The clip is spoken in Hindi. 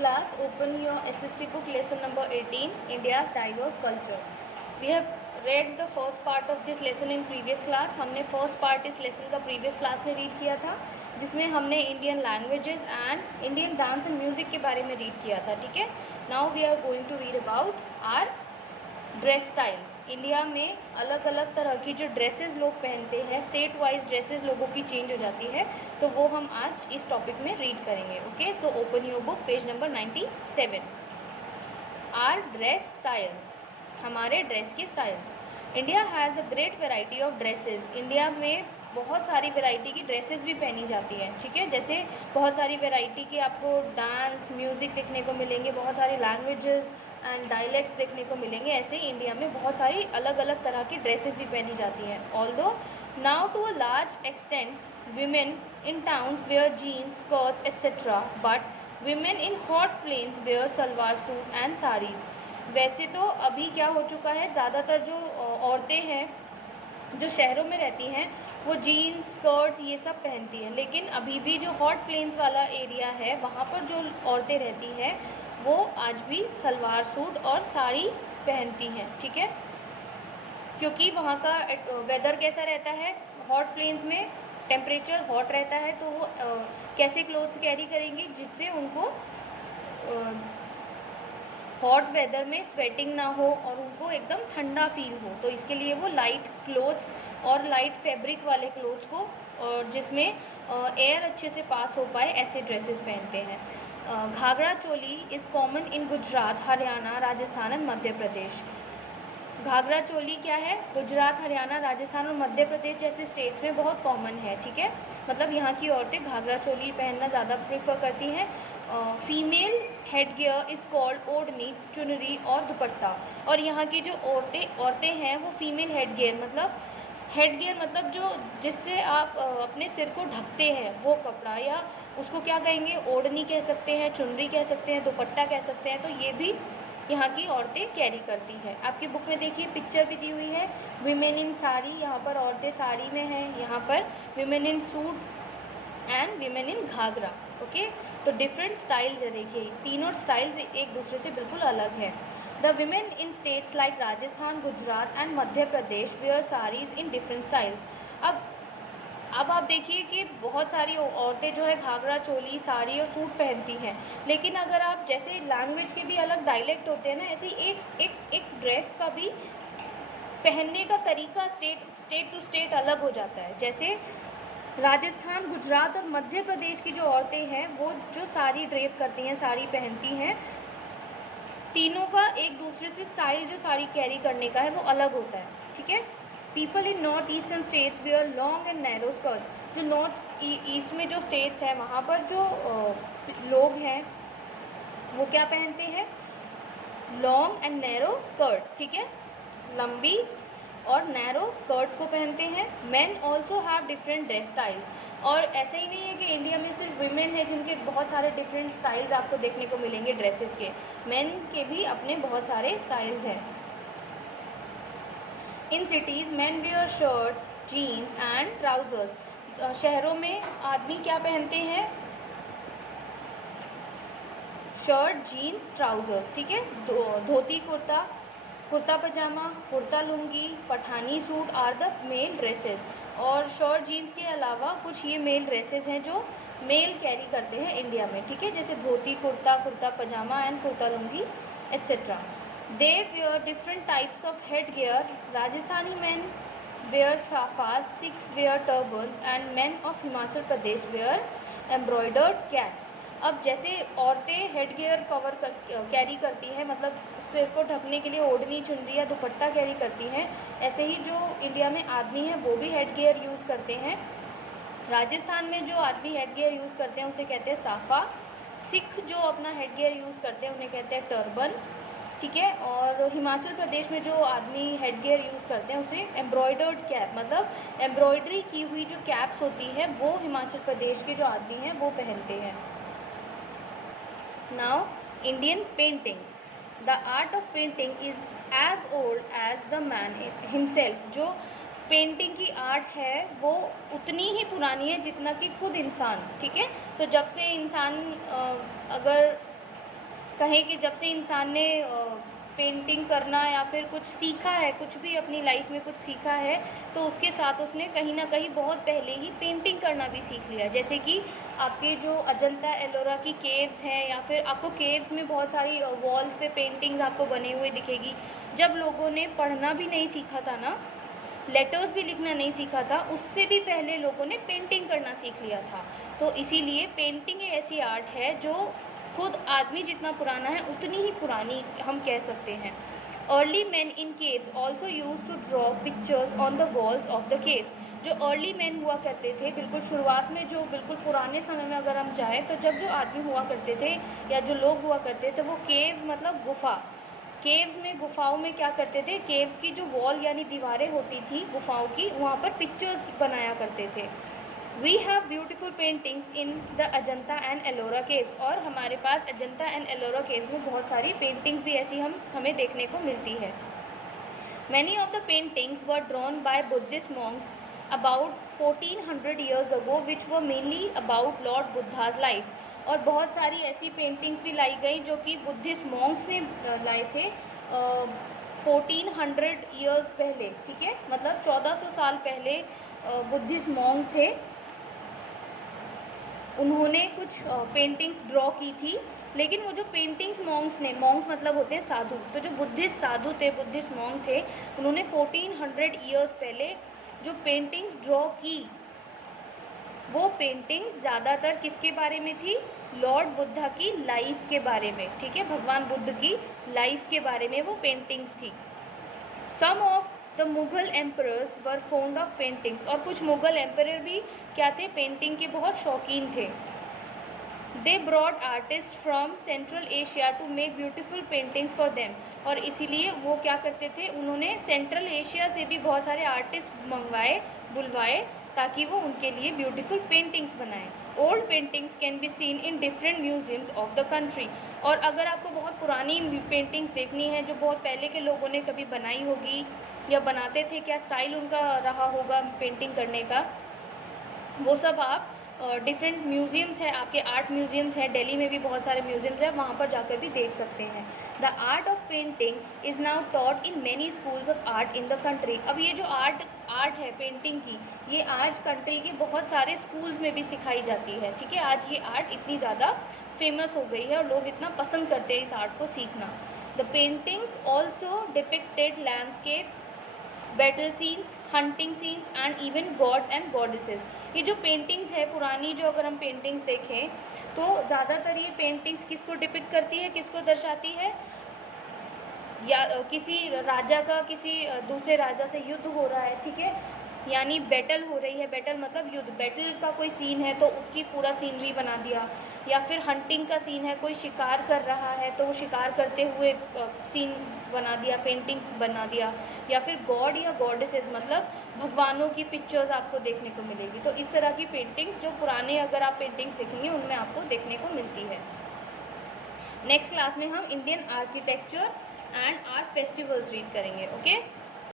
Class, open your SST book, lesson number 18, India's diverse culture. We have read the first part of this lesson in previous class. हमने first part इस lesson का previous class में read किया था, जिसमें हमने Indian languages and Indian dance and music के बारे में read किया था. ठीक है. Now we are going to read about our dress styles. India में अलग अलग तरह की जो ड्रेसेस लोग पहनते हैं, स्टेट वाइज ड्रेसेस लोगों की चेंज हो जाती है, तो वो हम आज इस टॉपिक में रीड करेंगे. Okay, so open your book, page number 97. Our dress styles, हमारे ड्रेस के styles. India has a great variety of dresses. India में बहुत सारी वेराइटी की ड्रेसेस भी पहनी जाती हैं. ठीक है, जैसे बहुत सारी वेराइटी की आपको डांस म्यूज़िक देखने को मिलेंगे, बहुत सारी लैंग्वेजेस एंड डायलेक्ट्स देखने को मिलेंगे. ऐसे ही इंडिया में बहुत सारी अलग अलग तरह की ड्रेसेस भी पहनी जाती हैं. Although now to a large extent women in towns wear jeans, skirts, etc. But women in hot plains wear salwar suit and sarees. वैसे तो अभी क्या हो चुका है, ज़्यादातर जो औरतें हैं जो शहरों में रहती हैं वो जीन्स स्कर्ट्स ये सब पहनती हैं, लेकिन अभी भी जो हॉट प्लेन्स वाला एरिया है वहाँ पर जो औरतें रहती हैं वो आज भी सलवार सूट और साड़ी पहनती हैं. ठीक है, क्योंकि वहाँ का वेदर कैसा रहता है, हॉट प्लेन्स में टेम्परेचर हॉट रहता है, तो वो कैसे क्लोथ्स कैरी करेंगी जिससे उनको हॉट वेदर में स्वेटिंग ना हो और उनको एकदम ठंडा फील हो. तो इसके लिए वो लाइट क्लोथ्स और लाइट फैब्रिक वाले क्लोथ्स को, और जिसमें एयर अच्छे से पास हो पाए, ऐसे ड्रेसेस पहनते हैं. Ghagra choli is common in Gujarat, Haryana, Rajasthan and Madhya Pradesh. Ghagra choli क्या है, गुजरात, हरियाणा, राजस्थान और मध्य प्रदेश जैसे स्टेट्स में बहुत कॉमन है. ठीक है, मतलब यहाँ की औरतें घाघरा चोली पहनना ज़्यादा प्रेफर करती हैं. Female head gear is called ओढ़नी, चुनरी और दुपट्टा. और यहाँ की जो औरतें हैं वो फीमेल हेड गियर मतलब जो जिससे आप अपने सिर को ढकते हैं वो कपड़ा, या उसको क्या कहेंगे, ओढ़नी कह सकते हैं, चुनरी कह सकते हैं, दुपट्टा कह सकते हैं. तो ये भी यहाँ की औरतें कैरी करती हैं. आपकी बुक में देखिए पिक्चर भी दी हुई है, विमेन इन साड़ी, यहाँ पर औरतें साड़ी में हैं, यहाँ पर women in suit and women in ghagra. Okay, तो डिफरेंट स्टाइल्स है. देखिए तीनों स्टाइल्स एक दूसरे से बिल्कुल अलग हैं. The women in states like Rajasthan, Gujarat and Madhya Pradesh where saris in different styles. अब आप देखिए कि बहुत सारी औरतें जो है घाघरा चोली, साड़ी और सूट पहनती हैं, लेकिन अगर आप जैसे लैंग्वेज के भी अलग डायलेक्ट होते हैं ना, ऐसे एक ड्रेस का भी पहनने का तरीका स्टेट टू स्टेट अलग हो जाता है. जैसे राजस्थान, गुजरात और मध्य प्रदेश की जो औरतें हैं वो जो साड़ी ड्रेप करती हैं, साड़ी पहनती हैं, तीनों का एक दूसरे से स्टाइल जो साड़ी कैरी करने का है वो अलग होता है. ठीक है, people in north eastern states wear long and narrow skirts. जो नॉर्थ ईस्ट में जो स्टेट्स हैं वहाँ पर जो लोग हैं वो क्या पहनते हैं, लॉन्ग एंड नैरो स्कर्ट. ठीक है, लंबी और नैरो स्कर्ट्स को पहनते हैं. Main also have different dress styles. और ऐसा ही नहीं है कि इंडिया में सिर्फ विमेन है जिनके बहुत सारे डिफरेंट स्टाइल्स आपको देखने को मिलेंगे ड्रेसेस के. मेन के भी अपने बहुत सारे स्टाइल्स हैं. In cities men wear shirts, jeans and trousers. शहरों में आदमी क्या पहनते हैं, शर्ट, जीन्स, ट्राउज़र्स. ठीक है, dhoti kurta, kurta pyjama, kurta lungi, Pathani suit are the male dresses. और शर्ट जीन्स के अलावा कुछ ये मेल ड्रेसेस हैं जो मेल कैरी करते हैं इंडिया में. ठीक है, जैसे dhoti kurta, kurta pyjama and kurta lungi etcetera. They wear different types of headgear. Rajasthani men wear safas, Sikh wear turbans and men of Himachal Pradesh wear embroidered caps. अब जैसे औरतें हेडगियर कैरी करती हैं, मतलब सिर को ढकने के लिए ओढ़नी, चुनरी या दुपट्टा कैरी करती हैं, ऐसे ही जो इंडिया में आदमी हैं वो भी हेडगियर यूज़ करते हैं. राजस्थान में जो आदमी हेडगियर यूज़ करते हैं उसे कहते हैं साफा. सिख जो अपना हेडगियर यूज़ करते हैं उन्हें कहते हैं टर्बन. ठीक है, और हिमाचल प्रदेश में जो आदमी हेडगियर यूज़ करते हैं उसे एम्ब्रॉयडर्ड कैप, मतलब एम्ब्रॉयडरी की हुई जो कैप्स होती है वो हिमाचल प्रदेश के जो आदमी हैं वो पहनते हैं. Now Indian paintings. The art of painting is as old as the man himself. जो पेंटिंग की आर्ट है वो उतनी ही पुरानी है जितना कि खुद इंसान. ठीक है, तो जब से इंसान अगर कहें कि जब से इंसान ने पेंटिंग करना या फिर कुछ सीखा है, कुछ भी अपनी लाइफ में कुछ सीखा है, तो उसके साथ उसने कहीं ना कहीं बहुत पहले ही पेंटिंग करना भी सीख लिया। जैसे कि आपके जो अजंता एलोरा की केव्स हैं, या फिर आपको केव्स में बहुत सारी वॉल्स पे पेंटिंग्स आपको बने हुए दिखेगी। जब लोगों ने पढ़ना भी नहीं सीखा था ना, लेटर्स भी लिखना नहीं सीखा था, उससे भी पहले लोगों ने पेंटिंग करना सीख लिया था। तो इसीलिए पेंटिंग एक ऐसी आर्ट है जो खुद आदमी जितना पुराना है उतनी ही पुरानी हम कह सकते हैं। Early man in caves also use to draw pictures on the walls of the caves. जो अर्ली मैन हुआ करते थे, बिल्कुल शुरुआत में, जो बिल्कुल पुराने समय में अगर हम जाएँ तो जब जो आदमी हुआ करते थे या जो लोग हुआ करते थे, वो केव मतलब गुफा, केव्स में, गुफाओं में क्या करते थे, केव्स की जो वॉल यानी दीवारें होती थी गुफाओं की, वहाँ पर पिक्चर्स बनाया करते थे। We have beautiful paintings in the Ajanta and Ellora caves. और हमारे पास अजंता एंड एलोरा केव्स में बहुत सारी पेंटिंग्स भी ऐसी हमें देखने को मिलती है। Many of the paintings were drawn by Buddhist monks about 1400 years ago, which were mainly about lord Buddha's life. और बहुत सारी ऐसी पेंटिंग्स भी लाई गई जो कि बुद्धिस्ट मॉन्क्स ने लाए थे 1400 ईयर्स पहले, ठीक है, मतलब 1400 साल पहले बुद्धिस्ट मॉन्क थे, उन्होंने कुछ पेंटिंग्स ड्रॉ की थी। लेकिन वो जो पेंटिंग्स मॉन्क्स ने, मॉन्क मतलब होते हैं साधु, तो जो बुद्धिस्ट साधु थे, बुद्धिस्ट मॉन्क थे, उन्होंने 1400 ईयर्स पहले जो पेंटिंग्स ड्रॉ की, वो पेंटिंग्स ज़्यादातर किसके बारे में थी, लॉर्ड बुद्धा की लाइफ के बारे में, ठीक है, भगवान बुद्ध की लाइफ के बारे में वो पेंटिंग्स थी। Some of the Mughal emperors were fond of paintings. और कुछ मुगल एम्परर भी क्या थे, पेंटिंग के बहुत शौकीन थे। They brought artist from central Asia to make beautiful paintings for them. और इसीलिए वो क्या करते थे, उन्होंने सेंट्रल एशिया से भी बहुत सारे आर्टिस्ट मंगवाए, बुलवाए, ताकि वो उनके लिए ब्यूटीफुल पेंटिंग्स बनाएं। Old paintings can be seen in different museums of the country. और अगर आपको बहुत पुरानी पेंटिंग्स देखनी है जो बहुत पहले के लोगों ने कभी बनाई होगी या बनाते थे, क्या स्टाइल उनका रहा होगा पेंटिंग करने का, वो सब आप डिफरेंट म्यूजियम्स है, आपके आर्ट म्यूजियम्स हैं, दिल्ली में भी बहुत सारे म्यूजियम्स हैं, वहाँ पर जाकर भी देख सकते हैं। The art of painting is now taught in many schools of art in the country. अब ये जो आर्ट है पेंटिंग की, ये आज कंट्री के बहुत सारे स्कूल्स में भी सिखाई जाती है, ठीक है। आज ये आर्ट इतनी ज़्यादा फेमस हो गई है और लोग इतना पसंद करते हैं इस आर्ट को सीखना। The paintings also depicted landscape, battle scenes, hunting scenes and even gods and goddesses. ये जो पेंटिंग्स है पुरानी, जो अगर हम पेंटिंग्स देखें तो ज़्यादातर ये पेंटिंग्स किसको डिपिक्ट करती है, किसको दर्शाती है, या किसी राजा का किसी दूसरे राजा से युद्ध हो रहा है, ठीक है, यानी बैटल हो रही है, बैटल मतलब युद्ध, बैटल का कोई सीन है तो उसकी पूरा सीनरी बना दिया, या फिर हंटिंग का सीन है, कोई शिकार कर रहा है तो वो शिकार करते हुए सीन बना दिया, पेंटिंग बना दिया, या फिर गॉड या गॉडेसेस मतलब भगवानों की पिक्चर्स आपको देखने को मिलेगी। तो इस तरह की पेंटिंग्स जो पुराने अगर आप पेंटिंग्स देखेंगे उनमें आपको देखने को मिलती है। नेक्स्ट क्लास में हम Indian architecture and our festivals read करेंगे, ओके।